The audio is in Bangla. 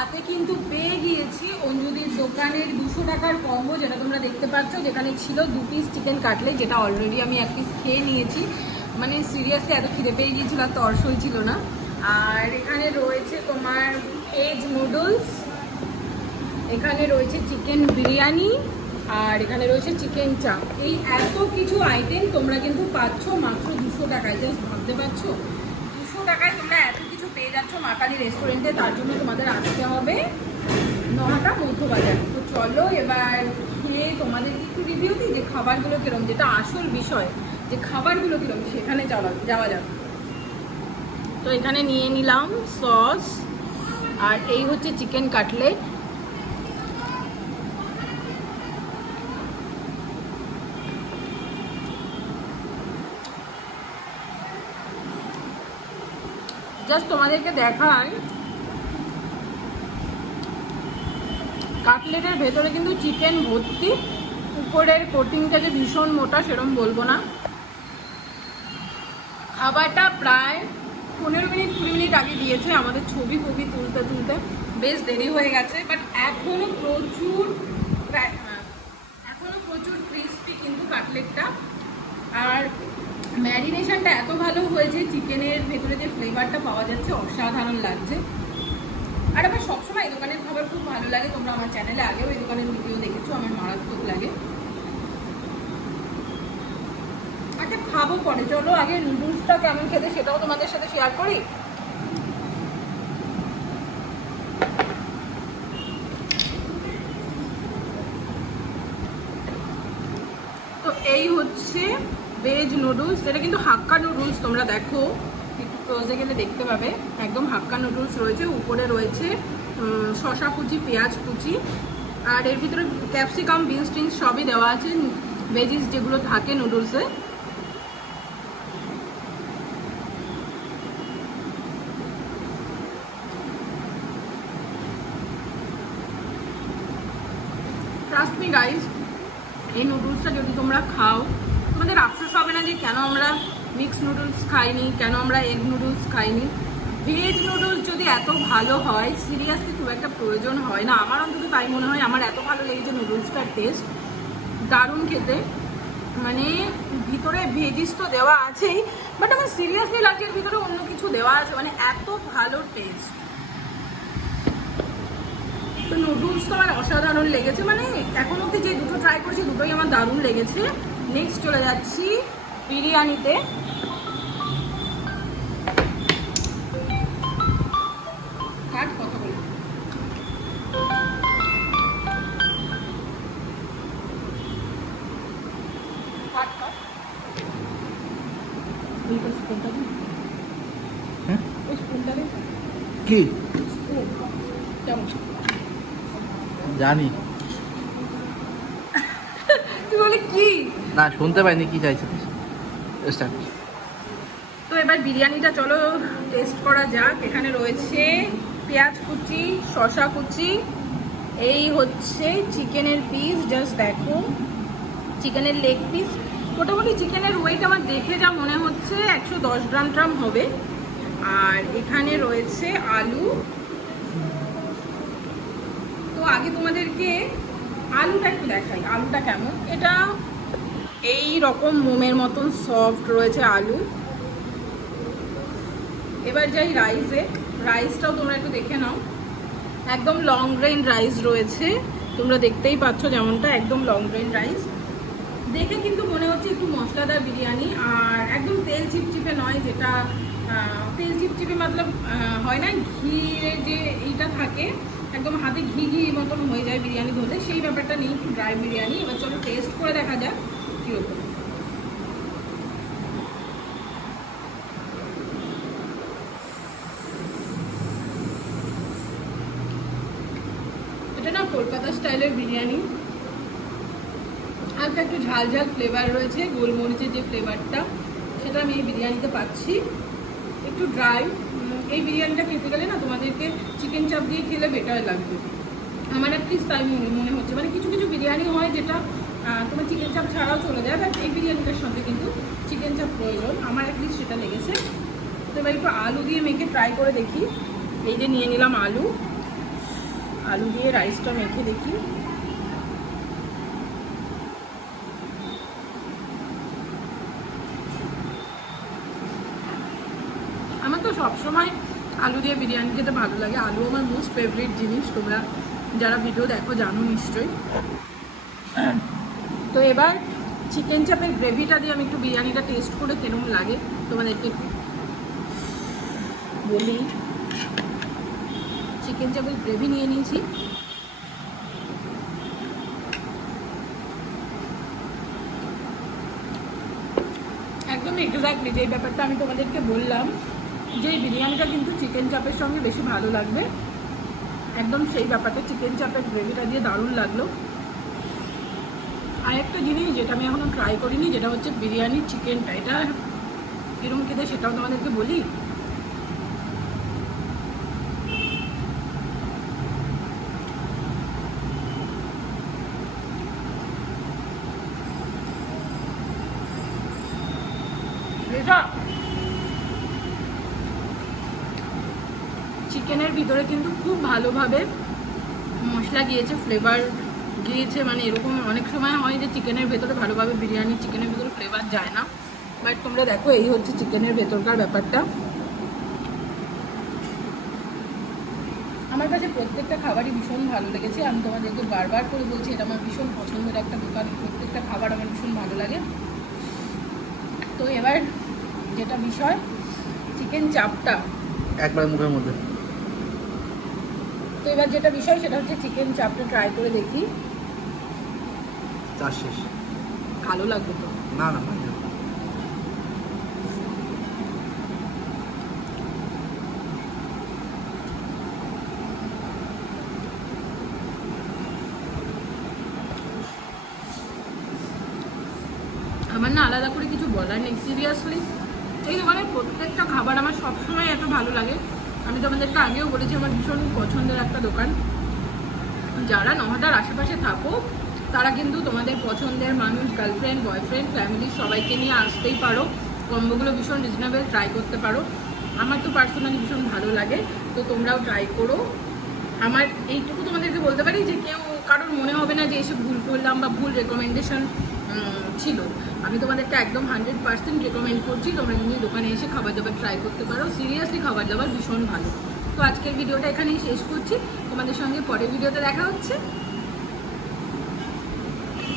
হাতে কিন্তু পেয়ে গিয়েছি অঞ্জুদির দোকানের 200 টাকার কম্বো, যেটা তোমরা দেখতে পাচ্ছ, যেখানে ছিল 2 পিস চিকেন কাটলেট, যেটা অলরেডি আমি 1 পিস খেয়ে নিয়েছি। মানে সিরিয়াসলি এত খিদে পেয়ে গিয়েছিল, আর তর্স হয়েছিল না। আর এখানে রয়েছে তোমার ভেজ নুডলস, এখানে রয়েছে চিকেন বিরিয়ানি, আর এখানে রয়েছে চিকেন চাপ। এই এত কিছু আইটেম তোমরা কিন্তু পাচ্ছ মাত্র 200 টাকায়। জাস্ট ভাবতে পারছো 200 টাকায় তোমরা এত কিছু পেয়ে যাচ্ছ মা কালী রেস্টুরেন্টে। তার জন্য তোমাদের আসতে হবে নহাটা মধ্যবাজার। তো চলো এবার খেয়ে তোমাদের একটু রিভিউ দিই যে খাবারগুলো কিরম, যেটা আসল বিষয়, যে খাবারগুলো কিরম সেখানে যাওয়া যাক। তো এখানে নিয়ে নিলাম সস, আর এই হচ্ছে চিকেন কাটলেট। জাস্ট তোমাদেরকে দেখাই, কাটলেটের ভেতরে কিন্তু চিকেন ভর্তি, উপরের কোটিংটা যে ভীষণ মোটা সেরকম বলবো না। খাবারটা প্রায় 15 মিনিট 20 মিনিট আগে দিয়েছে, আমাদের ছবি তুলতে তুলতে বেশ দেরি হয়ে গেছে। বাট এখনো প্রচুর ক্রিস্পি কিন্তু কাটলেটটা। আর ম্যারিনেশনটা এত ভালো হয়েছে, চিকেনের ভেতরে যে ফ্লেভারটা পাওয়া যাচ্ছে অসাধারণ লাগছে। আর আমার সবসময় এই দোকানের খাবার খুব ভালো লাগে, তোমরা আমার চ্যানেলে আগেও এই দোকানের ভিডিও দেখেছো, আমার মারাত্মক লাগে। আচ্ছা খাবো পরে, চলো আগে নুডলসটা কেমন খেতে সেটাও তোমাদের সাথে শেয়ার করি। তো এই হচ্ছে ভেজ নুডলস, যেটা কিন্তু হাক্কা নুডলস। তোমরা দেখো একটু ক্লোজে গেলে দেখতে পাবে, একদম হাক্কা নুডলস রয়েছে। উপরে রয়েছে শসা কুচি, পেঁয়াজ কুচি, আর এর ভিতরে ক্যাপসিকাম, বিনস টিনস সবই দেওয়া আছে, ভেজিস যেগুলো থাকে নুডলসে। ট্রাস্ট মি গাইজ, এই নুডলসটা যদি তোমরা খাও তোমাদের আফসোস হবে না যে কেন আমরা মিক্স নুডলস খাইনি, কেন আমরা এগ নুডলস খাইনি। ভেজ নুডলস যদি এত ভালো হয় সিরিয়াসলি খুব একটা প্রয়োজন হয় না, আমার অন্তত তাই মনে হয়। আমার এত ভালো লেগেছে নুডলসটার টেস্ট, দারুণ খেতে। মানে ভিতরে ভেজিস তো দেওয়া আছেই, বাট আমার সিরিয়াসলি লাগে এর ভিতরে অন্য কিছু দেওয়া আছে, মানে এত ভালো টেস্ট। তো নুডলস তো আমার অসাধারণ লেগেছে, মানে এখন অব্দি যে দুটো ট্রাই করেছি দুটোই আমার দারুণ লেগেছে। নেক্সট চলে যাচ্ছি বিরিয়ানিতে। কথা বলি, কি জানি তুই বলে কি না, শুনতে পাইনি কি চাইছে। তো এবার বিরিয়ানিটা চলো টেস্ট করা যাক। এখানে রয়েছে পেঁয়াজ কুচি, শসা কুচি, এই হচ্ছে চিকেনের পিস। জাস্ট দেখো চিকেনের লেগ পিস। মোটামুটি চিকেনের ওয়েট আমার দেখে যা মনে হচ্ছে 110 গ্রাম হবে। আর এখানে রয়েছে আলু। তো আগে তোমাদেরকে আলুটা একটু দেখাই, আলুটা কেমন। এটা এই রকম মোমের মতন সফট রয়েছে আলু। এবার যাই রাইসে, রাইসটাও তোমরা একটু দেখে নাও, একদম লং গ্রেইন রাইস রয়েছে, তোমরা দেখতেই পাচ্ছ যেমনটা, একদম লং গ্রেইন রাইস। দেখে কিন্তু মনে হচ্ছে একটু মশলাদার বিরিয়ানি, আর একদম তেল চিপচিপে নয়, যেটা তেল চিপচিপে মতলব হয় না, ঘিয়ের যে এইটা থাকে, একদম হাতে ঘি ঘি মতন হয়ে যায় বিরিয়ানি ধরলে, সেই ব্যাপারটা নেই, একটু ড্রাই বিরিয়ানি। এবার চলো টেস্ট করে দেখা যাক কীরকম। এটা না কলকাতা স্টাইলের বিরিয়ানি, হালকা একটু ঝাল ঝাল ফ্লেভার রয়েছে, গোলমরিচের যে ফ্লেভারটা সেটা আমি এই বিরিয়ানিতে পাচ্ছি। একটু ড্রাই। এই বিরিয়ানিটা খেতে গেলে না তোমাদেরকে চিকেন চাপ দিয়ে খেলে বেটার লাগবে, আমার অ্যাটলিস্ট তাই মনে হচ্ছে। মানে কিছু কিছু বিরিয়ানি হয় যেটা তোমার চিকেন চাপ ছাড়াও চলে যায়, বাট এই বিরিয়ানিটার সঙ্গে কিন্তু চিকেন চাপ প্রয়োজন, আমার অ্যাটলিস্ট সেটা লেগেছে। তো এবার একটু আলু দিয়ে মেখে ট্রাই করে দেখি। এই যে নিয়ে নিলাম আলু, আলু দিয়ে রাইসটা মেখে দেখি। আমার তো সবসময় আলু দিয়ে বিরিয়ানি খেতে ভালো লাগে। আলু আমার মোস্ট ফেভারিট জিনিস, তোমরা যারা ভিডিও দেখো জানো নিশ্চয়ই। তো এবার চিকেন চাপের গ্রেভিটা দিয়ে আমি একটু বিরিয়ানিটা টেস্ট করে কেমন লাগে তোমাদেরকে একটু বলি। চিকেন চাপের গ্রেভি নিয়ে নিয়েছি। একদম এক্স্যাক্টলি যে ব্যাপারটা আমি তোমাদেরকে বললাম যে এই বিরিয়ানিটা কিন্তু চিকেন চাপের সঙ্গে বেশি ভালো লাগবে, একদম সেই ব্যাপারটা চিকেন চাপের গ্রেভিটা দিয়ে দারুণ লাগলো। আর একটা জিনিস যেটা আমি এখনও ট্রাই করিনি, যেটা হচ্ছে বিরিয়ানির চিকেনটা, এটা এরকম খেতে সেটাও তোমাদেরকে বলি। এটা চিকেনের ভিতরে কিন্তু খুব ভালোভাবে মশলা গিয়েছে, ফ্লেভার গিয়েছে। মানে এরকম অনেক সময় হয় যে চিকেনের ভেতরে ভালোভাবে বিরিয়ানি চিকেনের ভেতরে ফ্লেভার যায় না, বাট তোমরা দেখো এই হচ্ছে চিকেনের ভেতরকার ব্যাপারটা। আমার কাছে প্রত্যেকটা খাবারই ভীষণ ভালো লেগেছে। আমি তোমাদেরকে বারবার করে বলছি এটা আমার ভীষণ পছন্দের একটা দোকান, প্রত্যেকটা খাবার আমার ভীষণ ভালো লাগে। তো এবার যেটা বিষয়, চিকেন চাপটা একবার মুখের মধ্যে। তো এবার যেটা বিষয় সেটা হচ্ছে চিকেন চাপটা ট্রাই করে দেখি। চার শেষ। ভালো লাগবে তো? না না না। আমার না আলাদা করে কিছু বলার নেই সিরিয়াসলি। এই দোকানের প্রত্যেকটা খাবার আমার সবসময় এত ভালো লাগে। আমি তোমাদেরকে আগেও বলেছি আমার ভীষণ পছন্দের একটা দোকান। যারা নহাটার আশেপাশে থাকো তারা কিন্তু তোমাদের পছন্দের মানুষ, গার্লফ্রেন্ড, বয়ফ্রেন্ড, ফ্যামিলি সবাইকে নিয়ে আসতেই পারো। কম্বোগুলো ভীষণ রিজনেবল, ট্রাই করতে পারো। আমার তো পার্সোনালি ভীষণ ভালো লাগে, তো তোমরাও ট্রাই করো। আমার এইটুকু তোমাদেরকে বলতে পারি যে কেউ কারোর মনে হবে না যে এসে ভুল করলাম বা ভুল রেকমেন্ডেশন ছিল। আমি তোমাদেরকে একদম 100% রেকমেন্ড করছি তোমরা কিন্তু দোকানে এসে খাবার দাবার ট্রাই করতে পারো। সিরিয়াসলি খাবার দাবার ভীষণ ভালো। তো আজকের ভিডিওটা এখানেই শেষ করছি, তোমাদের সঙ্গে পরের ভিডিওতে দেখা হচ্ছে।